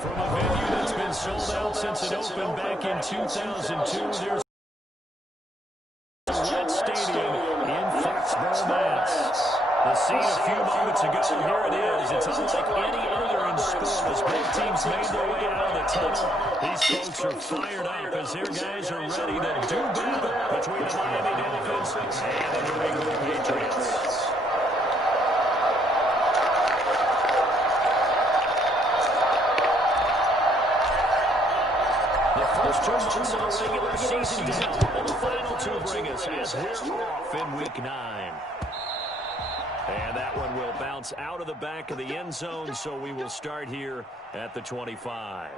From a venue that's been sold out since it opened back in 2002, there's a Red Stadium in Foxborough, Mass. The scene a few moments ago, here it is. It's unlike any other in sport as both teams made their way out of the tunnel. These folks are fired up as their guys are ready to do battle between the Miami Dolphins and the New England Patriots. First 2 months of the regular season down, and the final 2 bring us as we're off in Week 9. And that one will bounce out of the back of the end zone, so we will start here at the 25.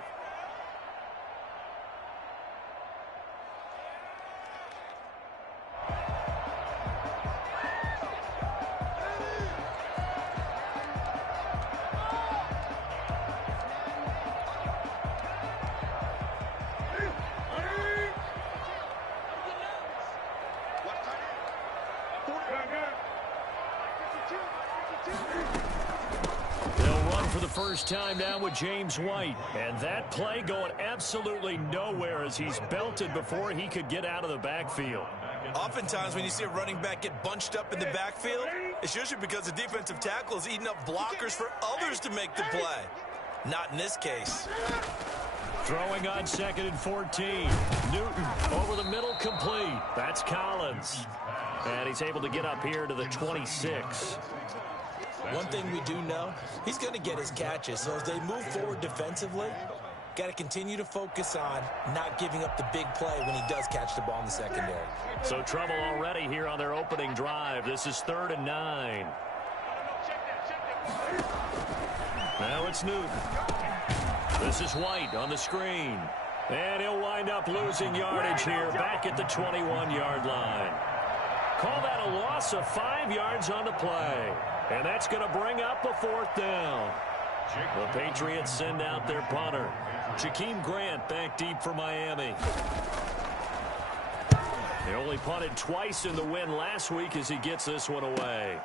First time down with James White, and that play going absolutely nowhere as he's belted before he could get out of the backfield. Oftentimes when you see a running back get bunched up in the backfield, it's usually because the defensive tackle is eating up blockers for others to make the play. Not in this case. Throwing on 2nd and 14. Newton over the middle, complete. That's Collins. And he's able to get up here to the 26. One thing we do know, he's going to get his catches. So as they move forward defensively, got to continue to focus on not giving up the big play when he does catch the ball in the secondary. So trouble already here on their opening drive. This is 3rd and 9. Now it's Newton. This is White on the screen. And he'll wind up losing yardage here back at the 21-yard line. Call that a loss of 5 yards on the play. And that's going to bring up a 4th down. The Patriots send out their punter. Jakeem Grant back deep for Miami. He only punted twice in the win last week as he gets this one away.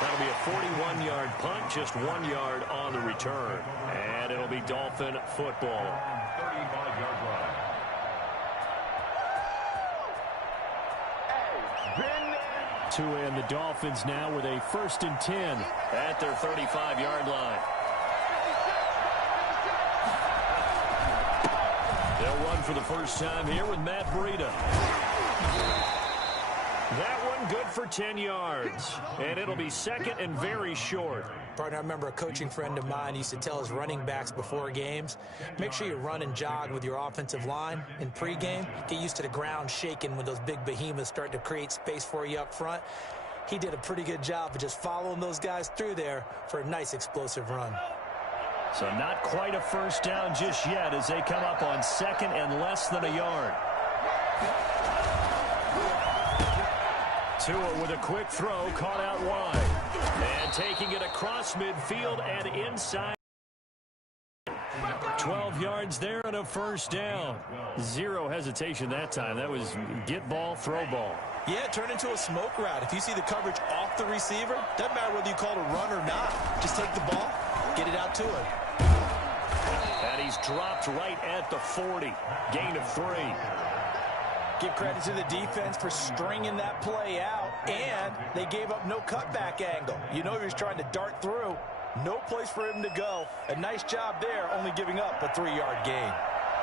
That'll be a 41-yard punt, just 1 yard on the return. And it'll be Dolphin football. 35-yard line. To end the Dolphins now with a 1st and 10 at their 35-yard line. They'll run for the first time here with Matt Breida. That one good for 10 yards. And it'll be 2nd and very short. Partner, I remember a coaching friend of mine used to tell his running backs before games, make sure you run and jog with your offensive line in pregame. Get used to the ground shaking when those big behemoths start to create space for you up front. He did a pretty good job of just following those guys through there for a nice explosive run. So not quite a first down just yet as they come up on 2nd and less than a yard. Tua with a quick throw, caught out wide. And taking it across midfield and inside. 12 yards there and a first down. Zero hesitation that time. That was get ball, throw ball. Yeah, it turned into a smoke route. If you see the coverage off the receiver, doesn't matter whether you call it a run or not. Just take the ball, get it out to him. And he's dropped right at the 40. Gain of 3. Give credit to the defense for stringing that play out, and they gave up no cutback angle. You know he was trying to dart through. No place for him to go. A nice job there, only giving up a 3-yard gain.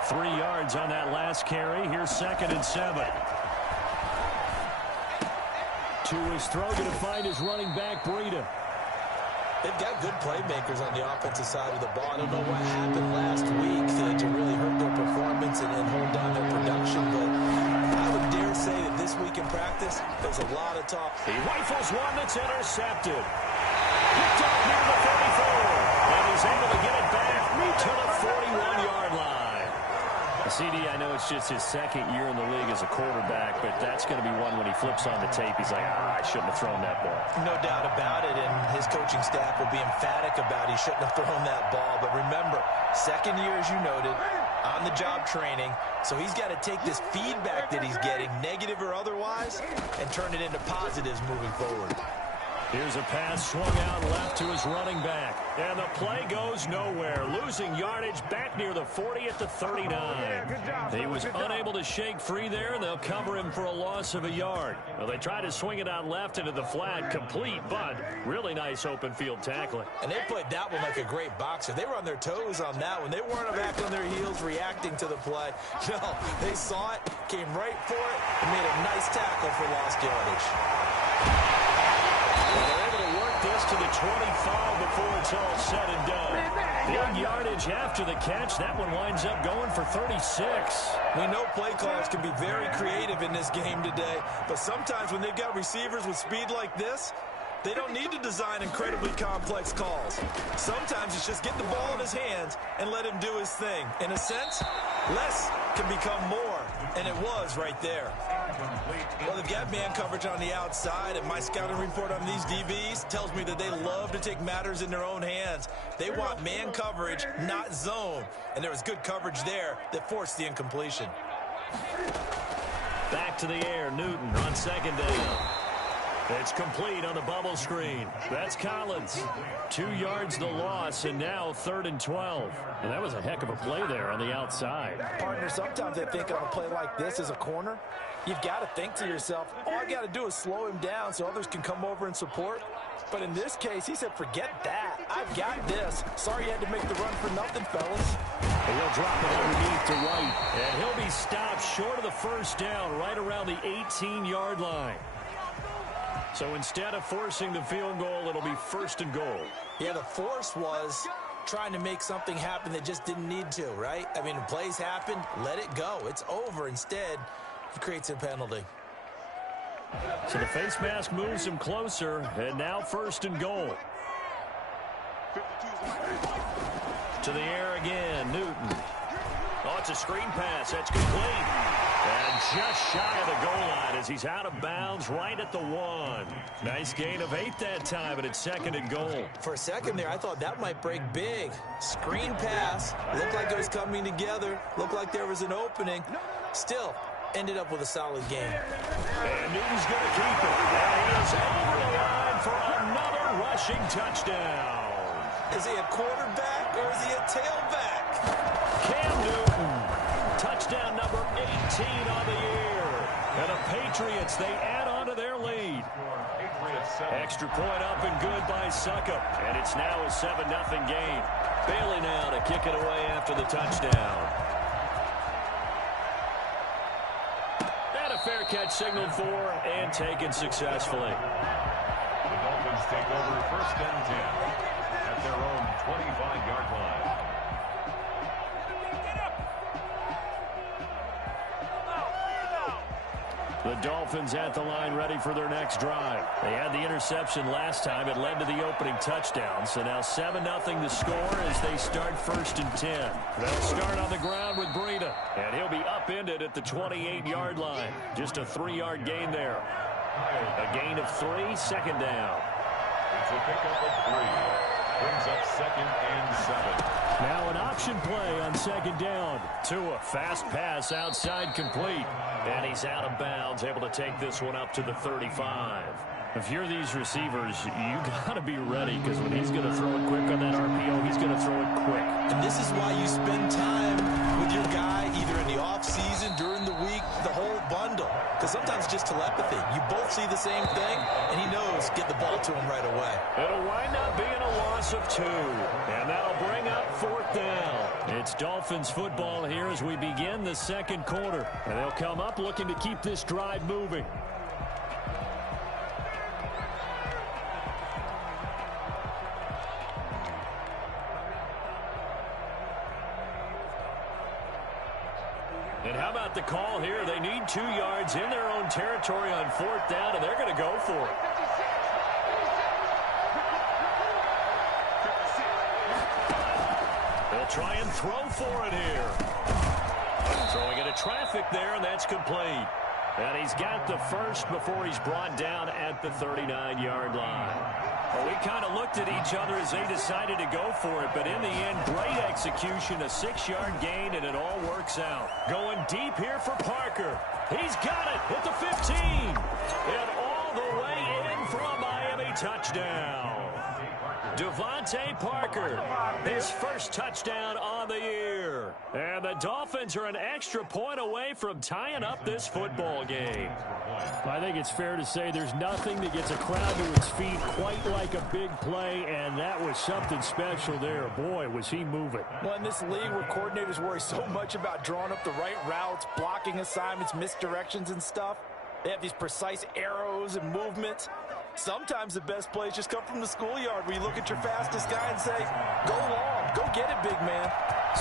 3 yards on that last carry. Here's 2nd and 7. To his throw, going to find his running back, Breida. They've got good playmakers on the offensive side of the ball. I don't know what happened last week to really hurt their performance and hold down their production, but I would dare say that this week in practice, there's a lot of talk. He rifles one that's intercepted. Picked up near the 34, and he's able to get it back to the 41-yard line. CD, I know it's just his 2nd year in the league as a quarterback, but that's going to be one when he flips on the tape, he's like, I shouldn't have thrown that ball. No doubt about it, and his coaching staff will be emphatic about he shouldn't have thrown that ball. But remember, 2nd year, as you noted, on-the-job training, so he's got to take this feedback that he's getting, negative or otherwise, and turn it into positives moving forward. Here's a pass swung out left to his running back. And the play goes nowhere. Losing yardage back near the 40 at the 39. He was unable to shake free there, and they'll cover him for a loss of a yard. Well, they tried to swing it out left into the flat, complete, but really nice open field tackling. And they played that one like a great boxer. They were on their toes on that one. They weren't back on their heels reacting to the play. No, they saw it, came right for it, and made a nice tackle for lost yardage. They're able to work this to the 25 before it's all said and done. Big yardage after the catch. That one winds up going for 36. We know play callers can be very creative in this game today, but sometimes when they've got receivers with speed like this, they don't need to design incredibly complex calls. Sometimes it's just get the ball in his hands and let him do his thing. In a sense, less can become more, and it was right there. Well, they've got man coverage on the outside, and my scouting report on these DBs tells me that they love to take matters in their own hands. They want man coverage, not zone, and there was good coverage there that forced the incompletion. Back to the air, Newton on 2nd down. It's complete on the bubble screen. That's Collins. 2 yards the loss, and now 3rd and 12. And that was a heck of a play there on the outside. Partner, sometimes I think on a play like this as a corner, you've got to think to yourself, all I got to do is slow him down so others can come over and support. But in this case, he said, forget that. I've got this. Sorry you had to make the run for nothing, fellas. And he'll drop it underneath to White. And he'll be stopped short of the 1st down, right around the 18-yard line. So instead of forcing the field goal, it'll be 1st and goal. Yeah, the force was trying to make something happen that just didn't need to, right? I mean, plays happen, let it go. It's over. Instead, he creates a penalty. So the face mask moves him closer, and now 1st and goal. To the air again, Newton. Oh, it's a screen pass. That's complete. And just shy of the goal line as he's out of bounds right at the 1. Nice gain of 8 that time, and it's 2nd and goal. For a second there, I thought that might break big. Screen pass. Looked like it was coming together. Looked like there was an opening. Still, ended up with a solid game. And Newton's going to keep it. And he is over the line for another rushing touchdown. Is he a quarterback or is he a tailback? Cam Newton. Touchdown number 18 on the year. And the Patriots, they add on to their lead. Extra point up and good by Suckup. And it's now a 7-0 game. Bailey now to kick it away after the touchdown. And a fair catch signaled for and taken successfully. The Dolphins take over 1st and 10 at their own 25-yard line. The Dolphins at the line ready for their next drive. They had the interception last time. It led to the opening touchdown. So now 7-0 the score as they start 1st and 10. They'll start on the ground with Breida. And he'll be upended at the 28-yard line. Just a 3-yard gain there. A gain of 3, 2nd down. It's a pickup of 3. Brings up 2nd and 7. Now an option play on 2nd down. Tua, fast pass outside complete. And he's out of bounds, able to take this one up to the 35. If you're these receivers, you got to be ready because when he's going to throw it quick on that RPO, he's going to throw it quick. And this is why you spend time with your guy either in the offseason, during the week, the whole bundle. because sometimes it's just telepathy. You both see the same thing, and he knows get the ball to him right away. It'll wind up being a loss of 2, and that'll bring up 4th down. It's Dolphins football here as we begin the second quarter, and they'll come up looking to keep this drive moving. And how about the call here? They need 2 yards in their own territory on 4th down, and they're going to go for it. They'll try and throw for it here. Throwing into traffic there, and that's complete. And he's got the first before he's brought down at the 39-yard line. Well, we kind of looked at each other as they decided to go for it, but in the end, great execution, a 6-yard gain, and it all works out. Going deep here for Parker. He's got it at the 15. And all the way in for a Miami touchdown. Devontae Parker, his first touchdown on the year. And the Dolphins are an extra point away from tying up this football game. I think it's fair to say there's nothing that gets a crowd to its feet quite like a big play, and that was something special there. Boy, was he moving. Well, in this league where coordinators worry so much about drawing up the right routes, blocking assignments, misdirections and stuff, they have these precise arrows and movements. Sometimes the best plays just come from the schoolyard where you look at your fastest guy and say, go long, go get it, big man.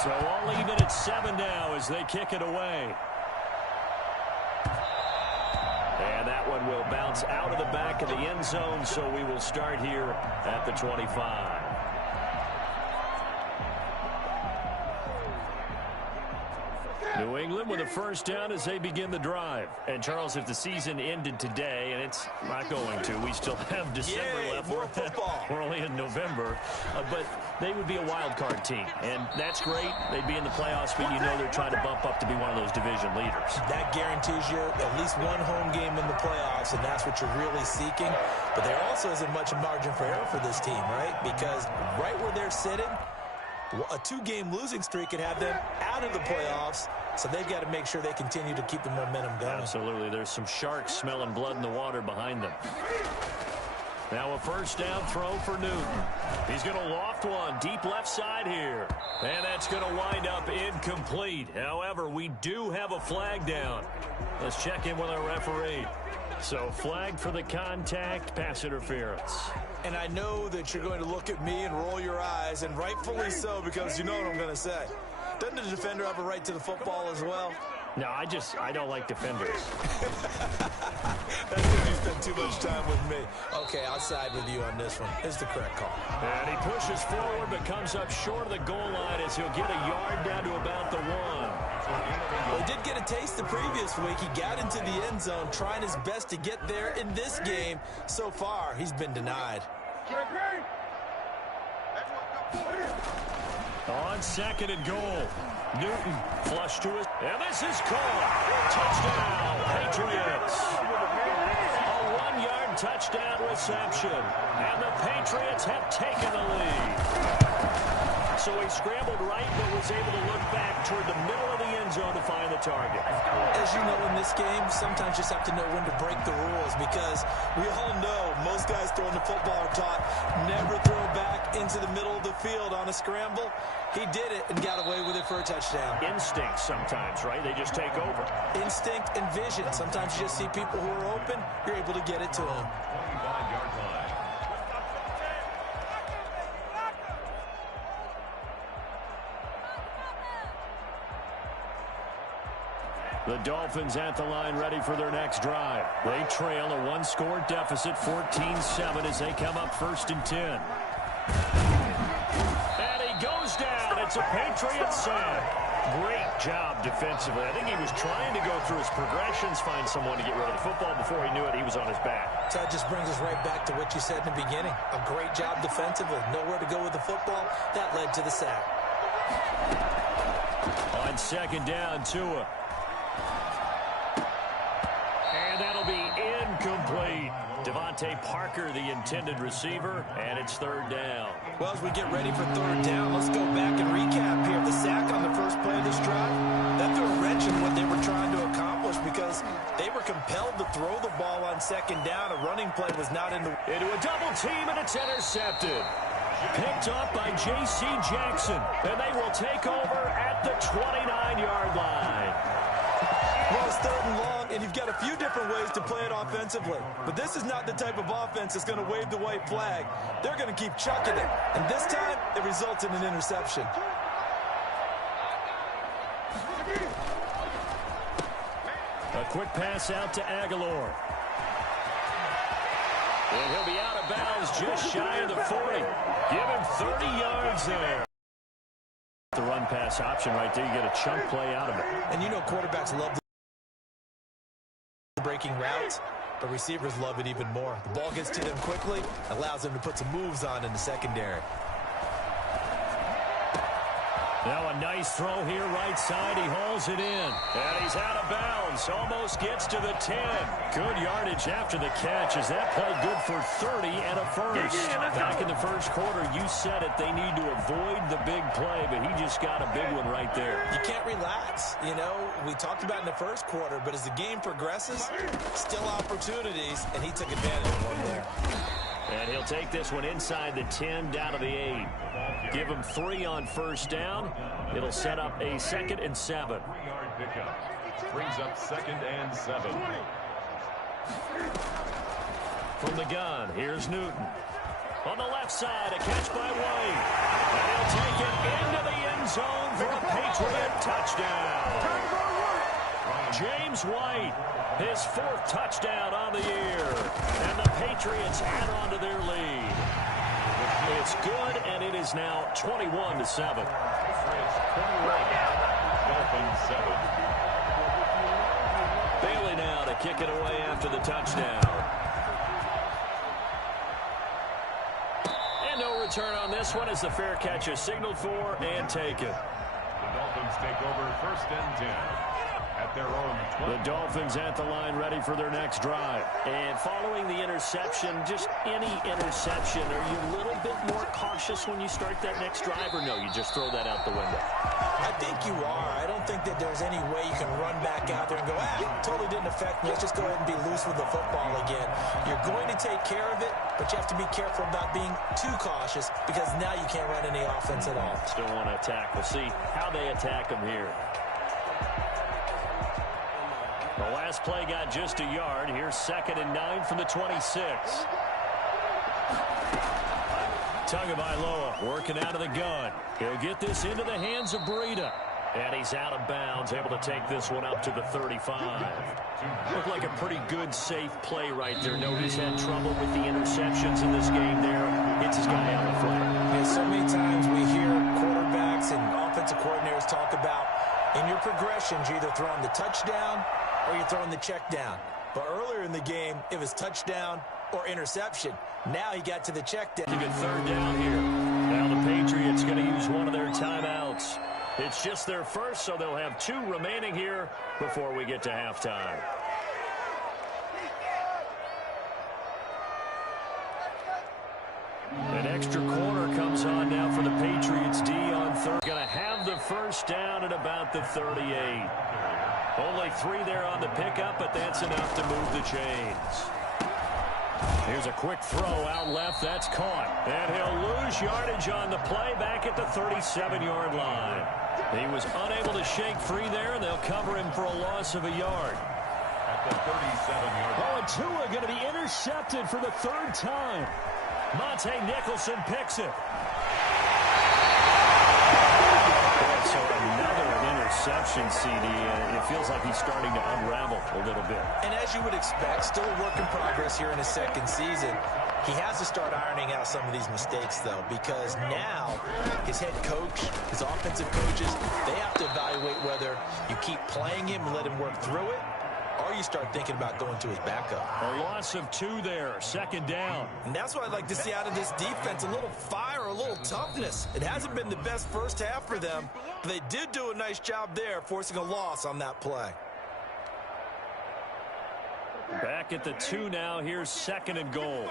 So all even at 7 now as they kick it away. And that one will bounce out of the back of the end zone, so we will start here at the 25. New England with a first down as they begin the drive. And, Charles, if the season ended today, and it's not going to, we still have December left. More football. We're only in November. But they would be a wild card team. And that's great. They'd be in the playoffs, but you know they're trying to bump up to be one of those division leaders. That guarantees you at least one home game in the playoffs, and that's what you're really seeking. But there also isn't much margin for error for this team, right? Because right where they're sitting, a 2-game losing streak could have them out of the playoffs, so they've got to make sure they continue to keep the momentum going. Absolutely. There's some sharks smelling blood in the water behind them. Now a first down throw for Newton. He's going to loft one deep left side here. And that's going to wind up incomplete. However, we do have a flag down. Let's check in with our referee. So flag for the contact, pass interference. And I know that you're going to look at me and roll your eyes, and rightfully so, because you know what I'm going to say. Doesn't the defender have a right to the football as well? No, I don't like defenders. That's because you spend too much time with me. Okay, I'll side with you on this one. It's the correct call. And he pushes forward but comes up short of the goal line as he'll get a yard down to about the 1. Well, he did get a taste the previous week. He got into the end zone trying his best to get there in this game. So far, he's been denied. On 2nd and goal. Newton flush to his. And this is caught. Touchdown, Patriots. A 1-yard touchdown reception. And the Patriots have taken the lead. So he scrambled right but was able to look back toward the middle of the end zone to find the target. As you know, in this game, sometimes you just have to know when to break the rules, because we all know most guys throwing the football are taught never throw back into the middle of the field on a scramble. He did it and got away with it for a touchdown. Instinct sometimes, right? They just take over. Instinct and vision. Sometimes you just see people who are open, you're able to get it to them. 25-yard line. The Dolphins at the line ready for their next drive. They trail a 1-score deficit, 14-7 as they come up 1st and 10. And he goes down. It's a Patriots sack. Great job defensively. I think he was trying to go through his progressions, find someone to get rid of the football. Before he knew it, he was on his back. So that just brings us right back to what you said in the beginning. A great job defensively. Nowhere to go with the football. That led to the sack. On 2nd down, Tua. And that'll be incomplete. Devontae Parker, the intended receiver, and it's 3rd down. Well, as we get ready for 3rd down, let's go back and recap here. The sack on the first play of this drive, that threw a wrench in what they were trying to accomplish, because they were compelled to throw the ball on second down. A running play was not in the... Into a double team, and it's intercepted. Picked up by J.C. Jackson, and they will take over at the 29-yard line. Well, it's 3rd and long, and you've got a few different ways to play it offensively. But this is not the type of offense that's going to wave the white flag. They're going to keep chucking it. And this time, it results in an interception. A quick pass out to Aguilar. And he'll be out of bounds just shy of the 40. Give him 30 yards there. The run-pass option right there. You get a chunk play out of it. And you know quarterbacks love the breaking routes, but receivers love it even more. The ball gets to them quickly, allows them to put some moves on in the secondary. Now a nice throw here right side. He hauls it in. And he's out of bounds. Almost gets to the 10. Good yardage after the catch. Is that play good for 30 and a first? Back in the first quarter, you said it. They need to avoid the big play, but he just got a big one right there. You can't relax. You know, we talked about in the first quarter, but as the game progresses, still opportunities, and he took advantage of one there. And he'll take this one inside the 10, down to the 8. Give him 3 on first down. It'll set up a 2nd and 7. 3-yard pickup. Brings up 2nd and 7. From the gun, here's Newton. On the left side, a catch by White. And he'll take it into the end zone for a Patriot touchdown. James White, his 4th touchdown on the year. And the Patriots add on to their lead. It's good, and it is now 21-7. Patriots 21. Dolphins 7. Bailey now to kick it away after the touchdown. And no return on this one as the fair catch is signaled for and taken. The Dolphins take over 1st and 10. At their own 20. The Dolphins at the line ready for their next drive. And following the interception, just any interception, are you a little bit more cautious when you start that next drive, or no, you just throw that out the window? I think you are. I don't think that there's any way you can run back out there and go, totally didn't affect me. Let's just go ahead and be loose with the football again. You're going to take care of it, but you have to be careful about being too cautious because now you can't run any offense at all. Still want to attack. We'll see how they attack them here. The last play got just a yard. Here's 2nd and 9 from the 26. Tagovailoa working out of the gun. He'll get this into the hands of Breida. And he's out of bounds, able to take this one up to the 35. Looked like a pretty good, safe play right there. No, he's had trouble with the interceptions in this game there. Hits his guy on the flat. Yeah, so many times we hear quarterbacks and offensive coordinators talk about in your progressions, you're either throwing the touchdown or you're throwing the check down. But earlier in the game, it was touchdown or interception. Now he got to the check down. A 3rd down here. Now the Patriots going to use one of their timeouts. It's just their first, so they'll have 2 remaining here before we get to halftime. An extra corner comes on now for the Patriots D on 3rd. Going to have the first down at about the 38. Only 3 there on the pickup, but that's enough to move the chains. Here's a quick throw out left. That's caught. And he'll lose yardage on the play back at the 37-yard line. He was unable to shake free there, and they'll cover him for a loss of a yard. At the 37-yard line. Oh, and Tua going to be intercepted for the 3rd time. Monte Nicholson picks it. So another interception, CD. It feels like he's starting to unravel a little bit. And as you would expect, still a work in progress here in his 2nd season. He has to start ironing out some of these mistakes, though, because now his head coach, his offensive coaches, they have to evaluate whether you keep playing him and let him work through it, or you start thinking about going to his backup. A loss of 2 there, 2nd down. And that's what I'd like to see out of this defense, a little fire, a little toughness. It hasn't been the best first half for them, but they did do a nice job there, forcing a loss on that play. Back at the 2 now. Here's 2nd and goal.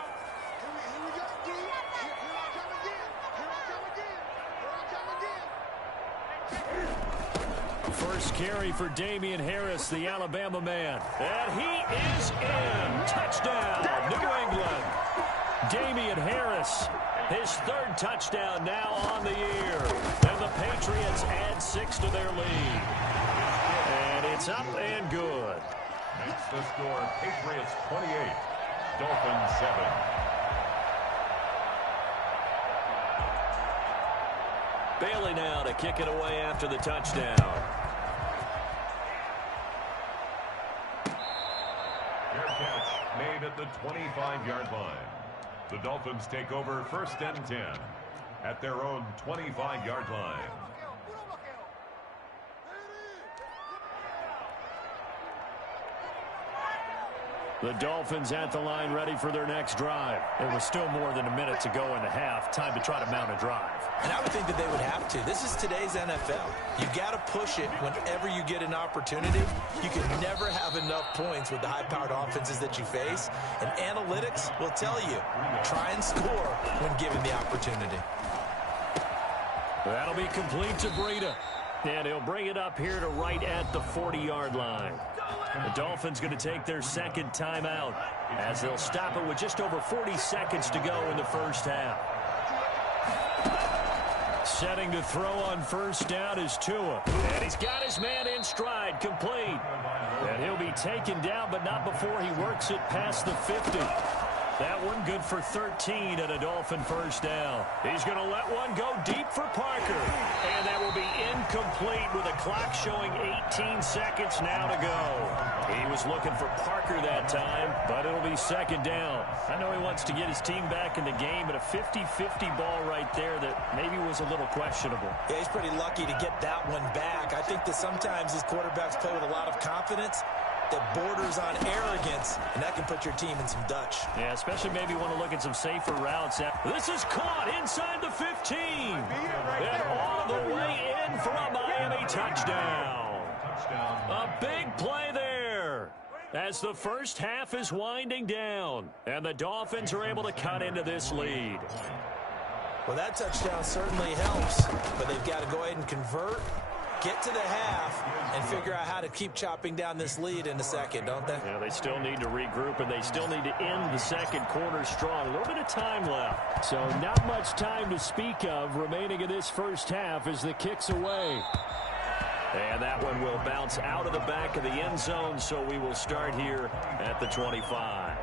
First carry for Damian Harris, the Alabama man. And he is in. Touchdown, New England. Damian Harris, his third touchdown now on the year. And the Patriots add 6 to their lead. And it's up and good. That's the score. Patriots 28, Dolphins 7. Bailey now to kick it away after the touchdown. Fair catch made at the 25-yard line. The Dolphins take over first and 10 at their own 25-yard line. The Dolphins at the line ready for their next drive. There was still more than a minute to go in the half. Time to try to mount a drive. And I would think that they would have to. This is today's NFL. You got to push it whenever you get an opportunity. You can never have enough points with the high-powered offenses that you face. And analytics will tell you, try and score when given the opportunity. That'll be complete to Breida. And he'll bring it up here to right at the 40-yard line. The Dolphins going to take their second timeout as they'll stop it with just over 40 seconds to go in the first half. Setting to throw on first down is Tua. And he's got his man in stride, complete. And he'll be taken down, but not before he works it past the 50. That one good for 13 and a Dolphin first down. He's going to let one go deep for Parker. And that will be incomplete with a clock showing 18 seconds now to go. He was looking for Parker that time, but it'll be second down. I know he wants to get his team back in the game, but a 50-50 ball right there that maybe was a little questionable. Yeah, he's pretty lucky to get that one back. I think that sometimes his quarterbacks play with a lot of confidence that borders on arrogance, and that can put your team in some Dutch. Yeah, especially maybe want to look at some safer routes. This is caught inside the 15. And all the way in for a Miami touchdown. A big play there as the first half is winding down. And the Dolphins are able to cut into this lead. Well, that touchdown certainly helps, but they've got to go ahead and convert, get to the half, and figure out how to keep chopping down this lead in the second, don't they? Yeah, they still need to regroup, and they still need to end the second quarter strong. A little bit of time left. So not much time to speak of remaining in this first half as the kick's away. And that one will bounce out of the back of the end zone, so we will start here at the 25.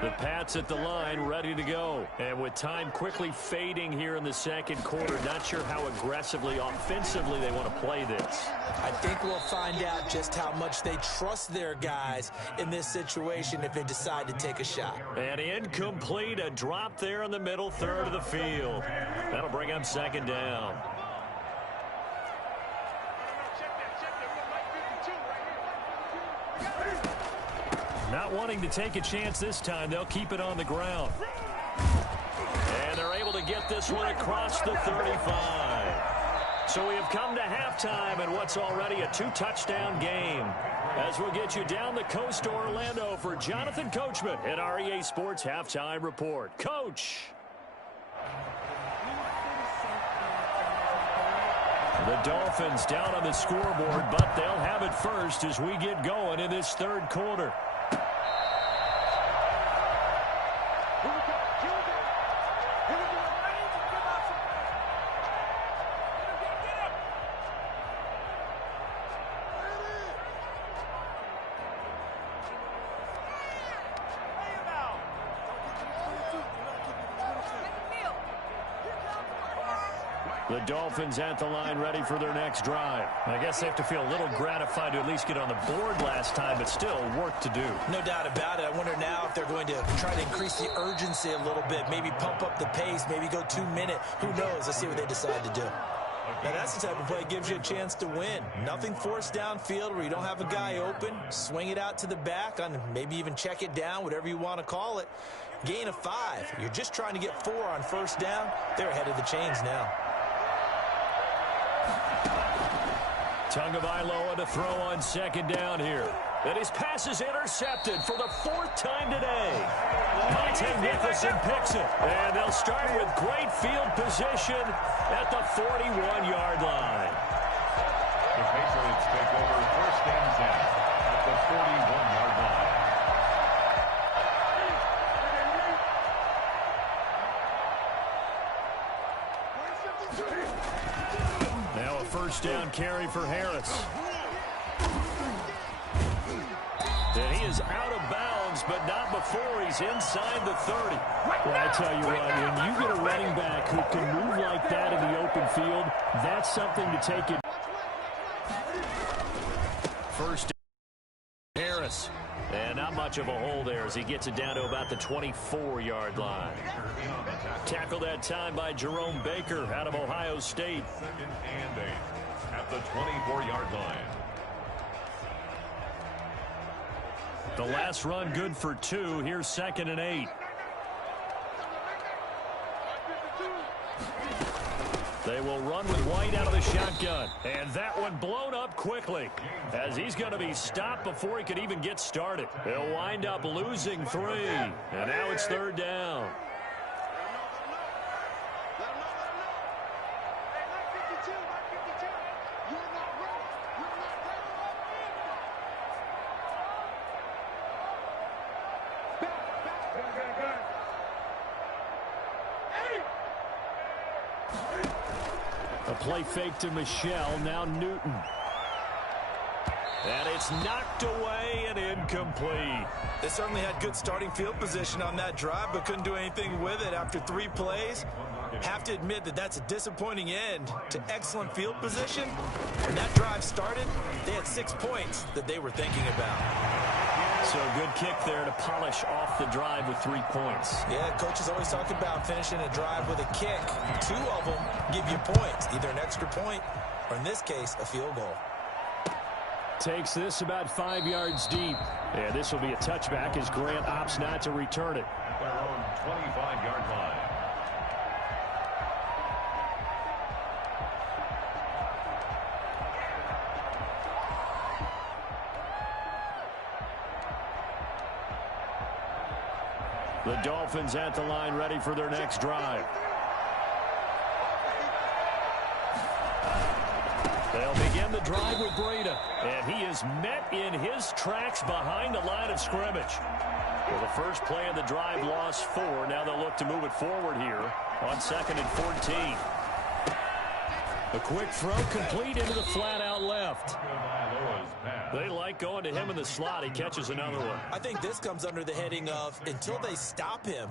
The Pats at the line, ready to go. And with time quickly fading here in the second quarter, not sure how aggressively, offensively they want to play this. I think we'll find out just how much they trust their guys in this situation if they decide to take a shot. And incomplete, a drop there in the middle third of the field. That'll bring up second down. Not wanting to take a chance this time, they'll keep it on the ground. And they're able to get this one across the 35. So we have come to halftime in what's already a two-touchdown game. As we'll get you down the coast to Orlando for Jonathan Coachman at our EA Sports Halftime Report. Coach! The Dolphins down on the scoreboard, but they'll have it first as we get going in this third quarter. The Dolphins at the line ready for their next drive. I guess they have to feel a little gratified to at least get on the board last time, but still work to do. No doubt about it. I wonder now if they're going to try to increase the urgency a little bit, maybe pump up the pace, maybe go 2 minute. Who knows? Let's see what they decide to do. Now, that's the type of play that gives you a chance to win. Nothing forced downfield where you don't have a guy open. Swing it out to the back, on maybe even check it down, whatever you want to call it. Gain of 5. You're just trying to get 4 on first down. They're ahead of the chains now. Tagovailoa to throw on second down here. And his pass is intercepted for the 4th time today. Magnificent picks it. And they'll start with great field position at the 41-yard line. The Patriots take over first and 10 at the 41-yard line. Now a first down carry for Harris. And he is out of bounds, but not before he's inside the 30. Well, I tell you what, when you get a running back who can move like that in the open field, that's something to take it. First Harris. And not much of a hole there as he gets it down to about the 24-yard line. Tackled that time by Jerome Baker out of Ohio State. Second and 8 at the 24-yard line. The last run good for 2. Here's 2nd and 8. They will run with White out of the shotgun. And that one blown up quickly as he's going to be stopped before he can even get started. They'll wind up losing 3. And now it's 3rd down. A play fake to Michelle, now Newton. And it's knocked away and incomplete. They certainly had good starting field position on that drive, but couldn't do anything with it after 3 plays. Have to admit that that's a disappointing end to excellent field position. When that drive started, they had 6 points that they were thinking about. So a good kick there to polish off the drive with 3 points. Yeah, coaches always talk about finishing a drive with a kick. 2 of them give you points, either an extra point or, in this case, a field goal. Takes this about 5 yards deep. And this will be a touchback as Grant opts not to return it. At their own 25-yard line. The Dolphins at the line ready for their next drive. They'll begin the drive with Breida. And he is met in his tracks behind the line of scrimmage. Well, the first play of the drive lost 4. Now they'll look to move it forward here on 2nd and 14. A quick throw complete into the flat out left. They like going to him in the slot. He catches another one. I think this comes under the heading of until they stop him,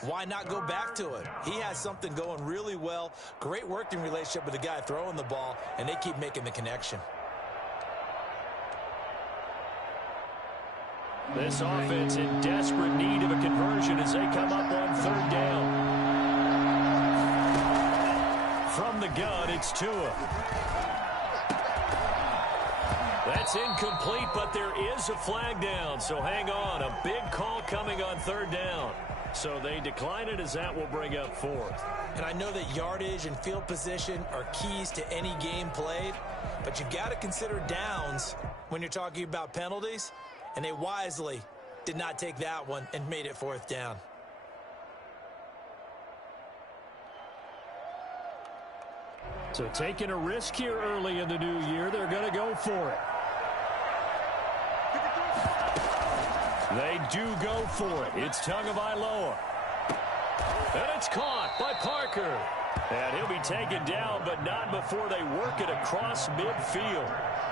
why not go back to it? He has something going really well. Great working relationship with the guy throwing the ball, and they keep making the connection. This offense in desperate need of a conversion as they come up on 3rd down. From the gun, it's Tua. That's incomplete, but there is a flag down, so hang on. A big call coming on 3rd down. So they decline it as that will bring up 4th. And I know that yardage and field position are keys to any game played, but you've got to consider downs when you're talking about penalties, and they wisely did not take that one and made it 4th down. So taking a risk here early in the new year, they're going to go for it. They do go for it. It's Tagovailoa. And it's caught by Parker. And he'll be taken down, but not before they work it across midfield.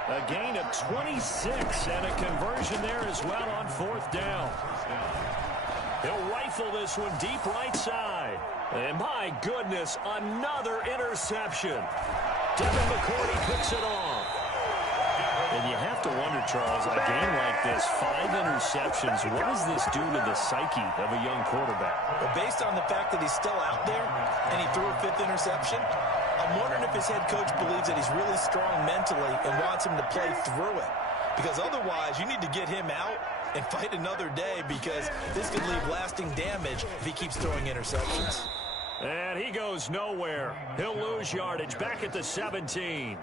A gain of 26 and a conversion there as well on 4th down. He'll rifle this one deep right side. And my goodness, another interception. Devin McCourty picks it off. And you have to wonder, Charles, a game like this, 5 interceptions, what does this do to the psyche of a young quarterback? Well, based on the fact that he's still out there and he threw a 5th interception, I'm wondering if his head coach believes that he's really strong mentally and wants him to play through it. Because otherwise, you need to get him out and fight another day, because this could leave lasting damage if he keeps throwing interceptions. And he goes nowhere. He'll lose yardage back at the 17.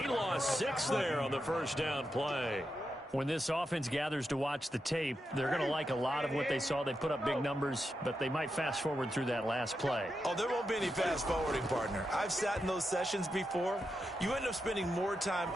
He lost 6 there on the first down play. When this offense gathers to watch the tape, they're going to like a lot of what they saw. They put up big numbers, but they might fast forward through that last play. Oh, there won't be any fast forwarding, partner. I've sat in those sessions before. You end up spending more time